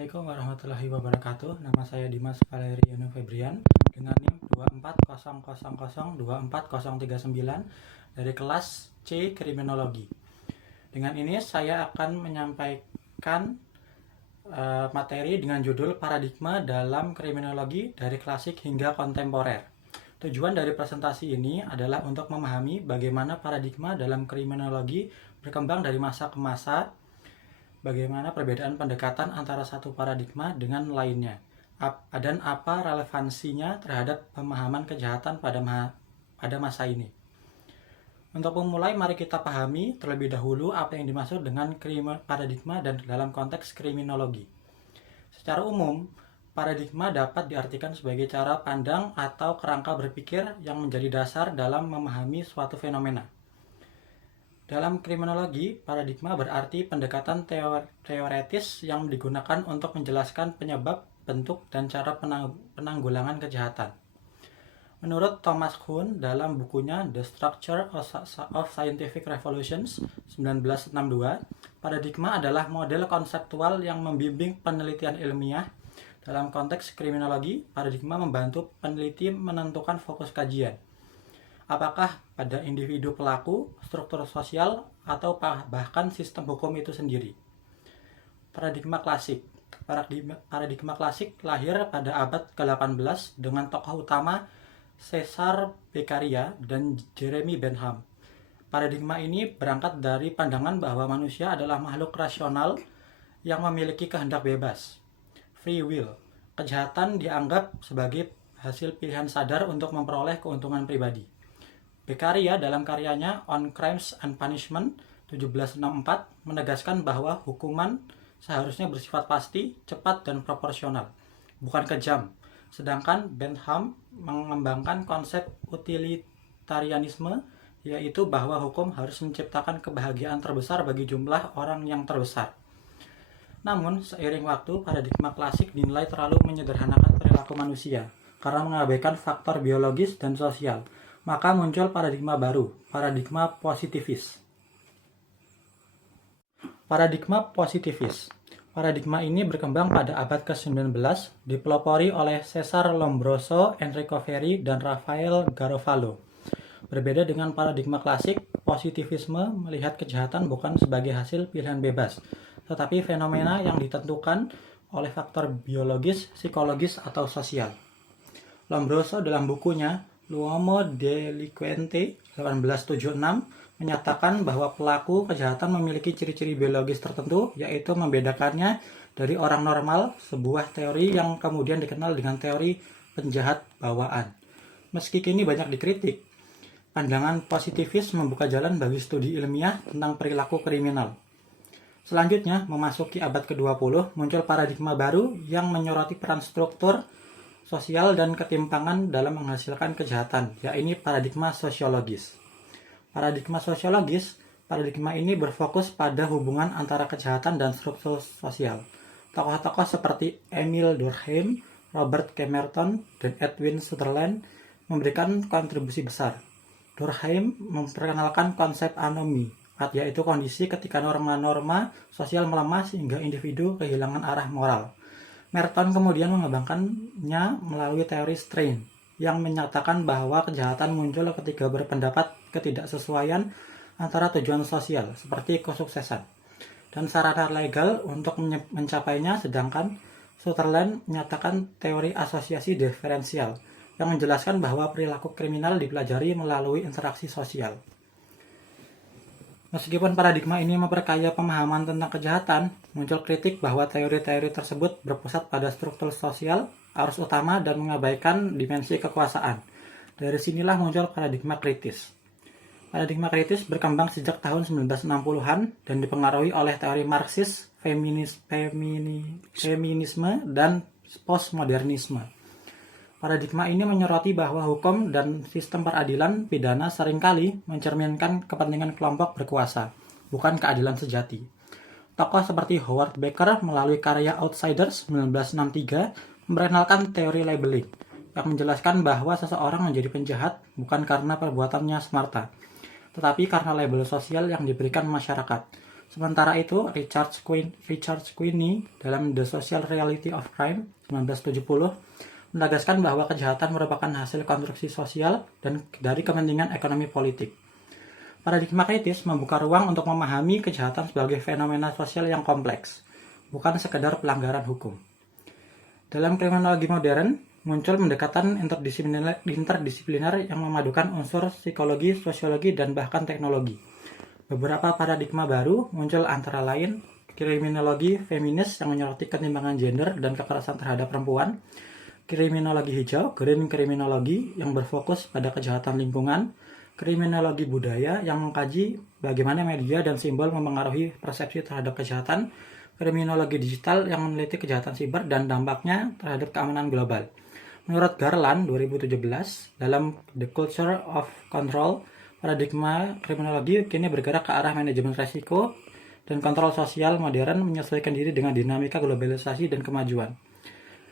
Assalamualaikum warahmatullahi wabarakatuh. Nama saya Dimas Valeriano Febrian dengan NIM 24000240039 dari kelas C Kriminologi. Dengan ini saya akan menyampaikan materi dengan judul Paradigma dalam Kriminologi dari Klasik hingga Kontemporer. Tujuan dari presentasi ini adalah untuk memahami bagaimana paradigma dalam kriminologi berkembang dari masa ke masa, bagaimana perbedaan pendekatan antara satu paradigma dengan lainnya, dan apa relevansinya terhadap pemahaman kejahatan pada masa ini. Untuk memulai, mari kita pahami terlebih dahulu apa yang dimaksud dengan paradigma dan dalam konteks kriminologi. Secara umum, paradigma dapat diartikan sebagai cara pandang atau kerangka berpikir yang menjadi dasar dalam memahami suatu fenomena. Dalam kriminologi, paradigma berarti pendekatan teoretis yang digunakan untuk menjelaskan penyebab, bentuk, dan cara penanggulangan kejahatan. Menurut Thomas Kuhn dalam bukunya The Structure of Scientific Revolutions 1962, paradigma adalah model konseptual yang membimbing penelitian ilmiah. Dalam konteks kriminologi, paradigma membantu peneliti menentukan fokus kajian. Apakah pada individu pelaku, struktur sosial, atau bahkan sistem hukum itu sendiri. Paradigma klasik. Paradigma klasik lahir pada abad ke-18 dengan tokoh utama Cesar Beccaria dan Jeremy Bentham. Paradigma ini berangkat dari pandangan bahwa manusia adalah makhluk rasional yang memiliki kehendak bebas, free will. Kejahatan dianggap sebagai hasil pilihan sadar untuk memperoleh keuntungan pribadi. Beccaria dalam karyanya On Crimes and Punishment 1764 menegaskan bahwa hukuman seharusnya bersifat pasti, cepat, dan proporsional, bukan kejam. Sedangkan Bentham mengembangkan konsep utilitarianisme, yaitu bahwa hukum harus menciptakan kebahagiaan terbesar bagi jumlah orang yang terbesar. Namun, seiring waktu, paradigma klasik dinilai terlalu menyederhanakan perilaku manusia karena mengabaikan faktor biologis dan sosial. Maka muncul paradigma baru, paradigma positivis. Paradigma ini berkembang pada abad ke-19, dipelopori oleh Cesare Lombroso, Enrico Ferri, dan Rafael Garofalo. Berbeda dengan paradigma klasik, positivisme melihat kejahatan bukan sebagai hasil pilihan bebas, tetapi fenomena yang ditentukan oleh faktor biologis, psikologis, atau sosial. Lombroso dalam bukunya L'uomo delinquente 1876 menyatakan bahwa pelaku kejahatan memiliki ciri-ciri biologis tertentu, yaitu membedakannya dari orang normal, sebuah teori yang kemudian dikenal dengan teori penjahat bawaan. Meski kini banyak dikritik, pandangan positivis membuka jalan bagi studi ilmiah tentang perilaku kriminal. Selanjutnya, memasuki abad ke-20, muncul paradigma baru yang menyoroti peran struktur sosial dan ketimpangan dalam menghasilkan kejahatan, yaitu paradigma sosiologis. Paradigma ini berfokus pada hubungan antara kejahatan dan struktur sosial. Tokoh-tokoh seperti Emile Durkheim, Robert Camerton, dan Edwin Sutherland memberikan kontribusi besar. Durkheim memperkenalkan konsep anomi, yaitu kondisi ketika norma-norma sosial melemah sehingga individu kehilangan arah moral. Merton kemudian mengembangkannya melalui teori strain, yang menyatakan bahwa kejahatan muncul ketika berpendapat ketidaksesuaian antara tujuan sosial, seperti kesuksesan, dan sarana legal untuk mencapainya, sedangkan Sutherland menyatakan teori asosiasi diferensial, yang menjelaskan bahwa perilaku kriminal dipelajari melalui interaksi sosial. Meskipun paradigma ini memperkaya pemahaman tentang kejahatan, muncul kritik bahwa teori-teori tersebut berpusat pada struktur sosial, arus utama, dan mengabaikan dimensi kekuasaan. Dari sinilah muncul paradigma kritis. Paradigma kritis berkembang sejak tahun 1960-an dan dipengaruhi oleh teori Marxis, feminisme, dan postmodernisme. Paradigma ini menyoroti bahwa hukum dan sistem peradilan pidana seringkali mencerminkan kepentingan kelompok berkuasa, bukan keadilan sejati. Tokoh seperti Howard Becker melalui karya Outsiders 1963 memperkenalkan teori labeling, yang menjelaskan bahwa seseorang menjadi penjahat bukan karena perbuatannya semata, tetapi karena label sosial yang diberikan masyarakat. Sementara itu, Richard Sweeney dalam The Social Reality of Crime 1970 menegaskan bahwa kejahatan merupakan hasil konstruksi sosial dan dari kepentingan ekonomi politik. Paradigma kritis membuka ruang untuk memahami kejahatan sebagai fenomena sosial yang kompleks, bukan sekedar pelanggaran hukum. Dalam kriminologi modern, muncul pendekatan interdisipliner yang memadukan unsur psikologi, sosiologi, dan bahkan teknologi. Beberapa paradigma baru muncul antara lain kriminologi feminis yang menyoroti ketimpangan gender dan kekerasan terhadap perempuan, kriminologi hijau, green kriminologi yang berfokus pada kejahatan lingkungan, kriminologi budaya yang mengkaji bagaimana media dan simbol memengaruhi persepsi terhadap kejahatan, kriminologi digital yang meneliti kejahatan siber dan dampaknya terhadap keamanan global. Menurut Garland 2017, dalam The Culture of Control, paradigma kriminologi kini bergerak ke arah manajemen resiko dan kontrol sosial modern menyesuaikan diri dengan dinamika globalisasi dan kemajuan.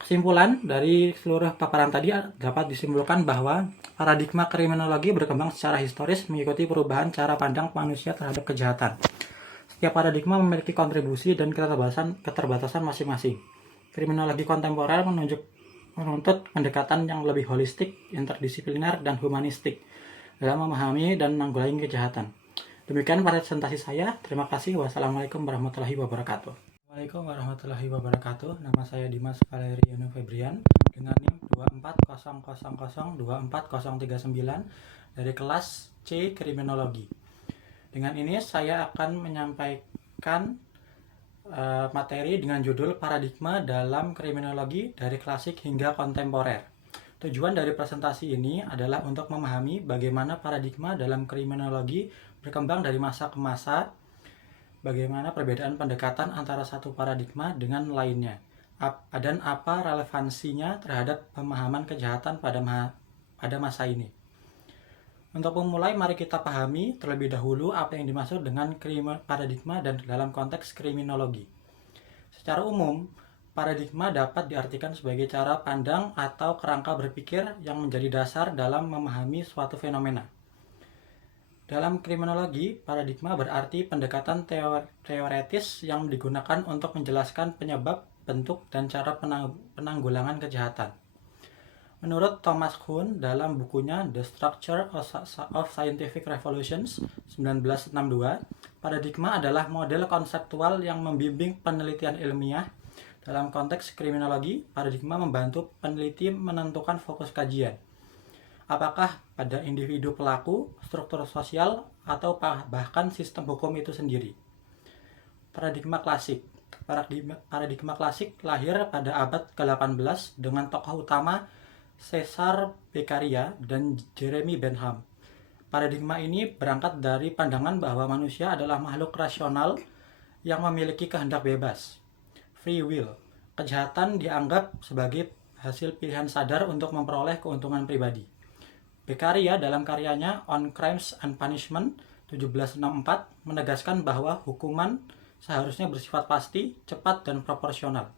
Kesimpulan dari seluruh paparan tadi dapat disimpulkan bahwa paradigma kriminologi berkembang secara historis mengikuti perubahan cara pandang manusia terhadap kejahatan. Setiap paradigma memiliki kontribusi dan keterbatasan masing-masing. Kriminologi kontemporer menuntut pendekatan yang lebih holistik, interdisipliner, dan humanistik dalam memahami dan menanggulangi kejahatan. Demikian presentasi saya. Terima kasih. Wassalamualaikum warahmatullahi wabarakatuh. Assalamualaikum warahmatullahi wabarakatuh. Nama saya Dimas Valeriano Febrian dengan NIM 24000240039 dari kelas C Kriminologi. Dengan ini saya akan menyampaikan materi dengan judul Paradigma dalam Kriminologi dari Klasik hingga Kontemporer. Tujuan dari presentasi ini adalah untuk memahami bagaimana paradigma dalam kriminologi berkembang dari masa ke masa, bagaimana perbedaan pendekatan antara satu paradigma dengan lainnya, dan apa relevansinya terhadap pemahaman kejahatan pada masa ini. Untuk memulai, mari kita pahami terlebih dahulu apa yang dimaksud dengan paradigma dan dalam konteks kriminologi. Secara umum, paradigma dapat diartikan sebagai cara pandang atau kerangka berpikir yang menjadi dasar dalam memahami suatu fenomena. Dalam kriminologi, paradigma berarti pendekatan teoretis yang digunakan untuk menjelaskan penyebab, bentuk, dan cara penanggulangan kejahatan. Menurut Thomas Kuhn dalam bukunya The Structure of Scientific Revolutions 1962, paradigma adalah model konseptual yang membimbing penelitian ilmiah. Dalam konteks kriminologi, paradigma membantu peneliti menentukan fokus kajian. Apakah pada individu pelaku, struktur sosial, atau bahkan sistem hukum itu sendiri. Paradigma klasik. Paradigma klasik lahir pada abad ke-18 dengan tokoh utama Cesare Beccaria dan Jeremy Bentham. Paradigma ini berangkat dari pandangan bahwa manusia adalah makhluk rasional yang memiliki kehendak bebas, free will. Kejahatan dianggap sebagai hasil pilihan sadar untuk memperoleh keuntungan pribadi. Beccaria dalam karyanya On Crimes and Punishment 1764 menegaskan bahwa hukuman seharusnya bersifat pasti, cepat, dan proporsional,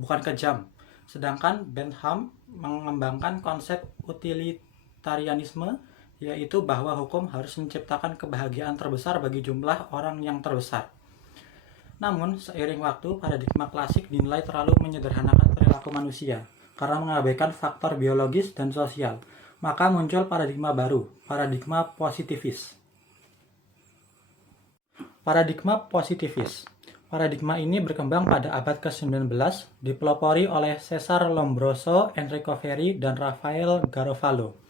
bukan kejam. Sedangkan Bentham mengembangkan konsep utilitarianisme, yaitu bahwa hukum harus menciptakan kebahagiaan terbesar bagi jumlah orang yang terbesar. Namun, seiring waktu, paradigma klasik dinilai terlalu menyederhanakan perilaku manusia karena mengabaikan faktor biologis dan sosial. Maka muncul paradigma baru, paradigma positivis. Paradigma ini berkembang pada abad ke-19, dipelopori oleh Cesare Lombroso, Enrico Ferri, dan Rafael Garofalo.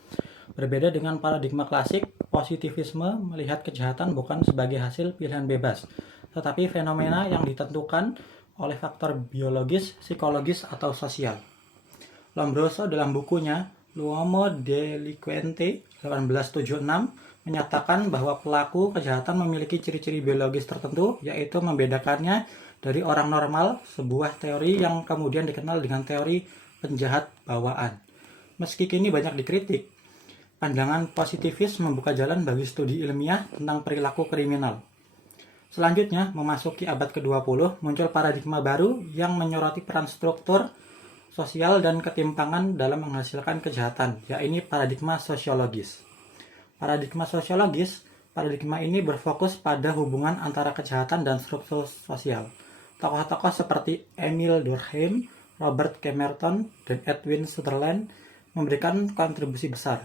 Berbeda dengan paradigma klasik, positivisme melihat kejahatan bukan sebagai hasil pilihan bebas, tetapi fenomena yang ditentukan oleh faktor biologis, psikologis, atau sosial. Lombroso dalam bukunya L'uomo delinquente 1876 menyatakan bahwa pelaku kejahatan memiliki ciri-ciri biologis tertentu, yaitu membedakannya dari orang normal, sebuah teori yang kemudian dikenal dengan teori penjahat bawaan. Meski kini banyak dikritik, pandangan positivis membuka jalan bagi studi ilmiah tentang perilaku kriminal. Selanjutnya, memasuki abad ke-20, muncul paradigma baru yang menyoroti peran struktur sosial dan ketimpangan dalam menghasilkan kejahatan, yaitu paradigma sosiologis. Paradigma sosiologis Paradigma ini berfokus pada hubungan antara kejahatan dan struktur sosial. Tokoh-tokoh seperti Emil Durkheim, Robert Camerton, dan Edwin Sutherland memberikan kontribusi besar.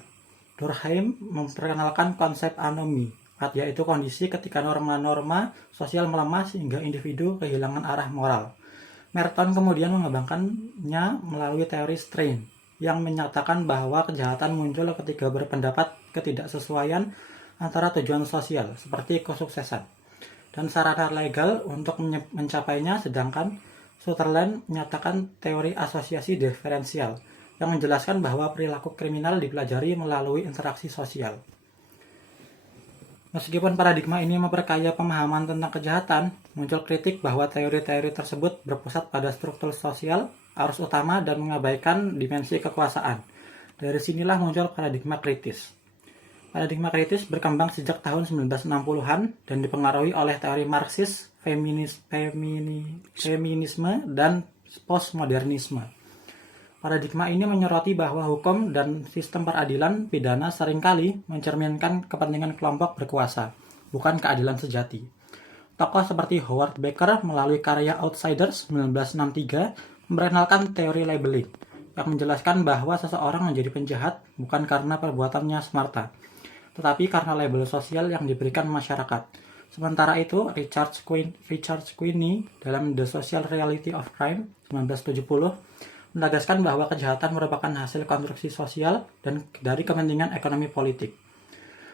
Durkheim memperkenalkan konsep anomi, yaitu kondisi ketika norma-norma sosial melemah sehingga individu kehilangan arah moral. Merton kemudian mengembangkannya melalui teori strain, yang menyatakan bahwa kejahatan muncul ketika berpendapat ketidaksesuaian antara tujuan sosial, seperti kesuksesan, dan sarana legal untuk mencapainya, sedangkan Sutherland menyatakan teori asosiasi diferensial, yang menjelaskan bahwa perilaku kriminal dipelajari melalui interaksi sosial. Meskipun paradigma ini memperkaya pemahaman tentang kejahatan, muncul kritik bahwa teori-teori tersebut berpusat pada struktur sosial, arus utama, dan mengabaikan dimensi kekuasaan. Dari sinilah muncul paradigma kritis. Paradigma kritis berkembang sejak tahun 1960-an dan dipengaruhi oleh teori Marxis, feminisme, dan postmodernisme. Paradigma ini menyoroti bahwa hukum dan sistem peradilan pidana seringkali mencerminkan kepentingan kelompok berkuasa, bukan keadilan sejati. Tokoh seperti Howard Baker melalui karya Outsiders 1963 memperkenalkan teori labeling, yang menjelaskan bahwa seseorang menjadi penjahat bukan karena perbuatannya semata, tetapi karena label sosial yang diberikan masyarakat. Sementara itu, Richard Sweeney dalam The Social Reality of Crime 1970 menegaskan bahwa kejahatan merupakan hasil konstruksi sosial dan dari kepentingan ekonomi politik.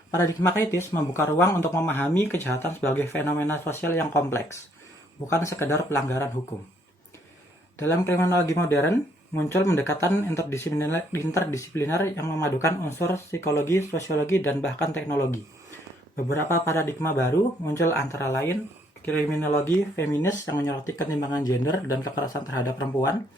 Paradigma kritis membuka ruang untuk memahami kejahatan sebagai fenomena sosial yang kompleks, bukan sekedar pelanggaran hukum. Dalam kriminologi modern, muncul pendekatan interdisipliner yang memadukan unsur psikologi, sosiologi, dan bahkan teknologi. Beberapa paradigma baru muncul antara lain kriminologi feminis yang menyoroti ketimpangan gender dan kekerasan terhadap perempuan,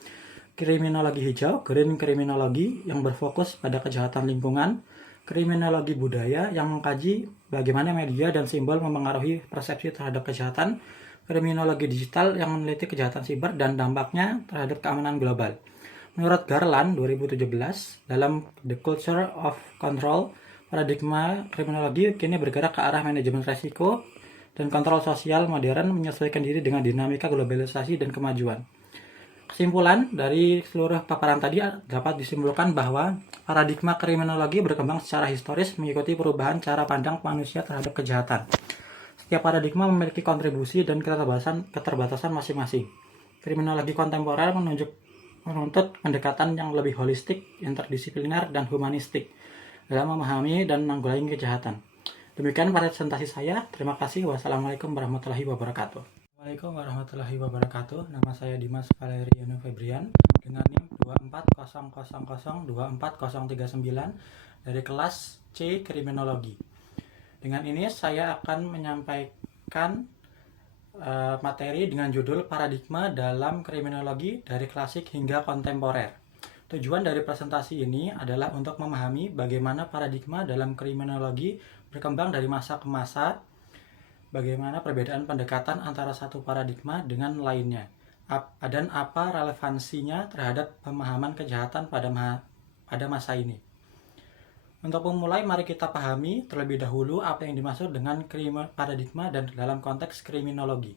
kriminologi hijau, green kriminologi yang berfokus pada kejahatan lingkungan, kriminologi budaya yang mengkaji bagaimana media dan simbol mempengaruhi persepsi terhadap kejahatan, kriminologi digital yang meneliti kejahatan siber dan dampaknya terhadap keamanan global. Menurut Garland 2017, dalam The Culture of Control, paradigma kriminologi kini bergerak ke arah manajemen risiko dan kontrol sosial modern menyesuaikan diri dengan dinamika globalisasi dan kemajuan. Kesimpulan dari seluruh paparan tadi dapat disimpulkan bahwa paradigma kriminologi berkembang secara historis mengikuti perubahan cara pandang manusia terhadap kejahatan. Setiap paradigma memiliki kontribusi dan keterbatasan masing-masing. Kriminologi kontemporer menuntut pendekatan yang lebih holistik, interdisipliner, dan humanistik dalam memahami dan menanggulangi kejahatan. Demikian presentasi saya. Terima kasih. Wassalamualaikum warahmatullahi wabarakatuh. Assalamualaikum warahmatullahi wabarakatuh. Nama saya Dimas Valeriano Febrian dengan NIM 24000240039 dari kelas C Kriminologi. Dengan ini saya akan menyampaikan materi dengan judul Paradigma dalam Kriminologi dari Klasik hingga Kontemporer. Tujuan dari presentasi ini adalah untuk memahami bagaimana paradigma dalam kriminologi berkembang dari masa ke masa, bagaimana perbedaan pendekatan antara satu paradigma dengan lainnya, dan apa relevansinya terhadap pemahaman kejahatan pada masa ini. Untuk memulai, mari kita pahami terlebih dahulu apa yang dimaksud dengan paradigma dan dalam konteks kriminologi.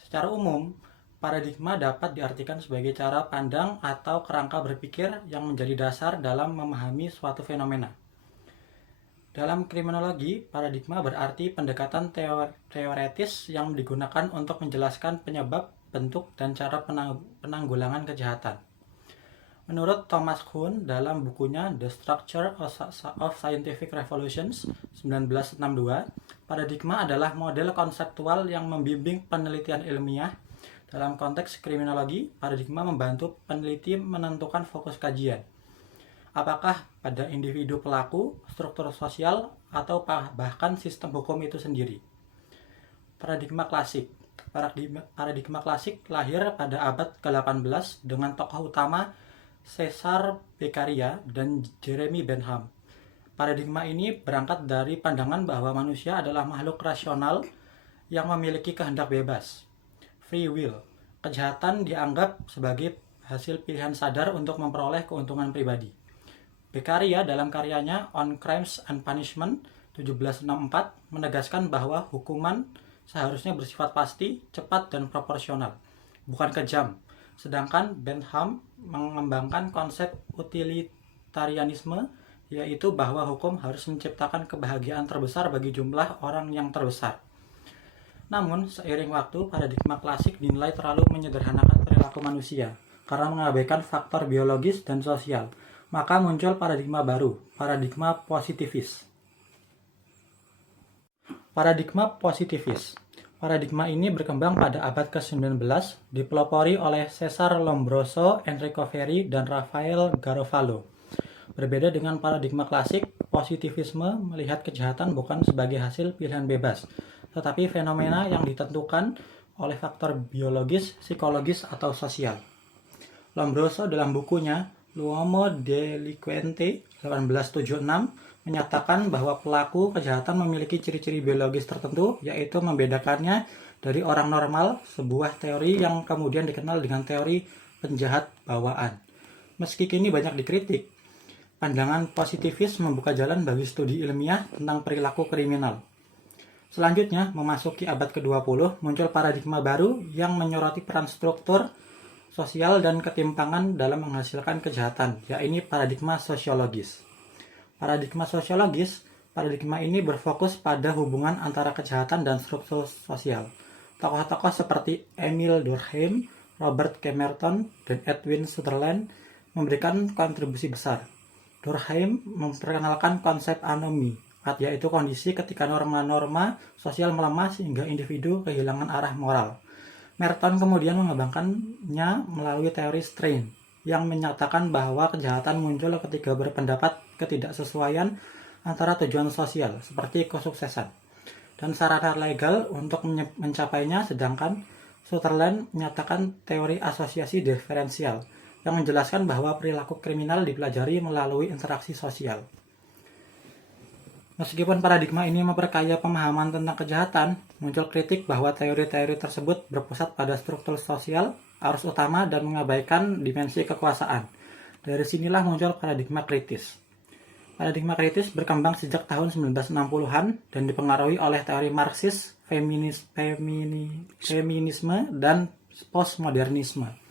Secara umum, paradigma dapat diartikan sebagai cara pandang atau kerangka berpikir yang menjadi dasar dalam memahami suatu fenomena. Dalam kriminologi, paradigma berarti pendekatan teoretis yang digunakan untuk menjelaskan penyebab, bentuk, dan cara penanggulangan kejahatan. Menurut Thomas Kuhn dalam bukunya The Structure of Scientific Revolutions 1962, paradigma adalah model konseptual yang membimbing penelitian ilmiah. Dalam konteks kriminologi, paradigma membantu peneliti menentukan fokus kajian. Apakah pada individu pelaku, struktur sosial, atau bahkan sistem hukum itu sendiri. Paradigma klasik. Paradigma klasik lahir pada abad ke-18 dengan tokoh utama Cesare Beccaria dan Jeremy Bentham. Paradigma ini berangkat dari pandangan bahwa manusia adalah makhluk rasional yang memiliki kehendak bebas, free will. Kejahatan dianggap sebagai hasil pilihan sadar untuk memperoleh keuntungan pribadi. Beccaria dalam karyanya On Crimes and Punishment 1764 menegaskan bahwa hukuman seharusnya bersifat pasti, cepat, dan proporsional, bukan kejam. Sedangkan Bentham mengembangkan konsep utilitarianisme, yaitu bahwa hukum harus menciptakan kebahagiaan terbesar bagi jumlah orang yang terbesar. Namun, seiring waktu, paradigma klasik dinilai terlalu menyederhanakan perilaku manusia karena mengabaikan faktor biologis dan sosial. Maka muncul paradigma baru, paradigma positivis. Paradigma ini berkembang pada abad ke-19, dipelopori oleh Cesare Lombroso, Enrico Fermi, dan Rafael Garofalo. Berbeda dengan paradigma klasik, positivisme melihat kejahatan bukan sebagai hasil pilihan bebas, tetapi fenomena yang ditentukan oleh faktor biologis, psikologis, atau sosial. Lombroso dalam bukunya L'uomo delinquente 1876 menyatakan bahwa pelaku kejahatan memiliki ciri-ciri biologis tertentu, yaitu membedakannya dari orang normal, sebuah teori yang kemudian dikenal dengan teori penjahat bawaan. Meski kini banyak dikritik, pandangan positivis membuka jalan bagi studi ilmiah tentang perilaku kriminal. Selanjutnya, memasuki abad ke-20, muncul paradigma baru yang menyoroti peran struktur sosial dan ketimpangan dalam menghasilkan kejahatan, yaitu paradigma sosiologis. Paradigma ini berfokus pada hubungan antara kejahatan dan struktur sosial. Tokoh-tokoh seperti Emile Durkheim, Robert Camerton, dan Edwin Sutherland memberikan kontribusi besar. Durkheim memperkenalkan konsep anomi, yaitu kondisi ketika norma-norma sosial melemah sehingga individu kehilangan arah moral. Merton kemudian mengembangkannya melalui teori strain, yang menyatakan bahwa kejahatan muncul ketika berpendapat ketidaksesuaian antara tujuan sosial, seperti kesuksesan, dan sarana legal untuk mencapainya, sedangkan Sutherland menyatakan teori asosiasi diferensial, yang menjelaskan bahwa perilaku kriminal dipelajari melalui interaksi sosial. Meskipun paradigma ini memperkaya pemahaman tentang kejahatan, muncul kritik bahwa teori-teori tersebut berpusat pada struktur sosial, arus utama, dan mengabaikan dimensi kekuasaan. Dari sinilah muncul paradigma kritis. Paradigma kritis berkembang sejak tahun 1960-an dan dipengaruhi oleh teori Marxis, feminisme, dan postmodernisme.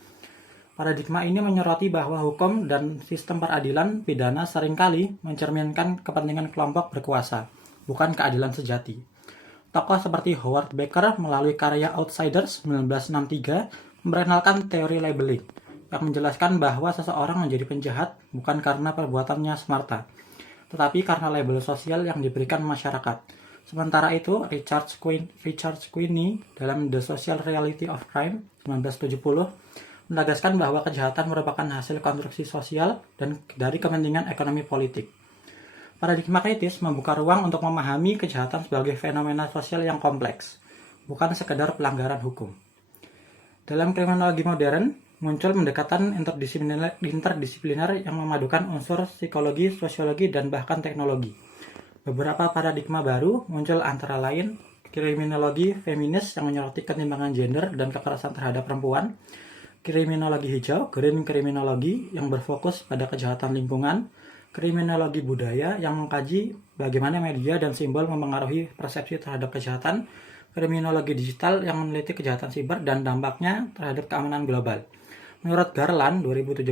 Paradigma ini menyoroti bahwa hukum dan sistem peradilan pidana seringkali mencerminkan kepentingan kelompok berkuasa, bukan keadilan sejati. Tokoh seperti Howard Baker melalui karya Outsiders 1963 memperkenalkan teori labeling, yang menjelaskan bahwa seseorang menjadi penjahat bukan karena perbuatannya semata, tetapi karena label sosial yang diberikan masyarakat. Sementara itu, Richard Sweeney dalam The Social Reality of Crime 1970 menegaskan bahwa kejahatan merupakan hasil konstruksi sosial dan dari kepentingan ekonomi politik. Paradigma kritis membuka ruang untuk memahami kejahatan sebagai fenomena sosial yang kompleks, bukan sekedar pelanggaran hukum. Dalam kriminologi modern, muncul pendekatan interdisipliner yang memadukan unsur psikologi, sosiologi, dan bahkan teknologi. Beberapa paradigma baru muncul antara lain kriminologi feminis yang menyoroti ketimpangan gender dan kekerasan terhadap perempuan, kriminologi hijau, green kriminologi yang berfokus pada kejahatan lingkungan, kriminologi budaya yang mengkaji bagaimana media dan simbol mempengaruhi persepsi terhadap kejahatan, kriminologi digital yang meneliti kejahatan siber dan dampaknya terhadap keamanan global. Menurut Garland 2017,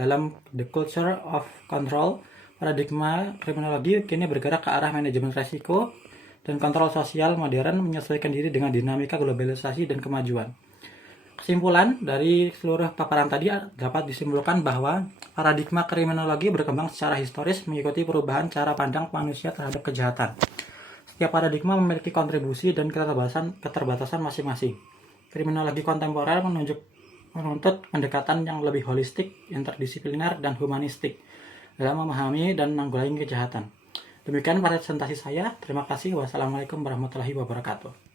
dalam The Culture of Control, paradigma kriminologi kini bergerak ke arah manajemen risiko dan kontrol sosial modern menyesuaikan diri dengan dinamika globalisasi dan kemajuan. Kesimpulan dari seluruh paparan tadi dapat disimpulkan bahwa paradigma kriminologi berkembang secara historis mengikuti perubahan cara pandang manusia terhadap kejahatan. Setiap paradigma memiliki kontribusi dan keterbatasan masing-masing. Kriminologi kontemporer menuntut pendekatan yang lebih holistik, interdisipliner, dan humanistik dalam memahami dan menanggulangi kejahatan. Demikian presentasi saya. Terima kasih. Wassalamualaikum warahmatullahi wabarakatuh.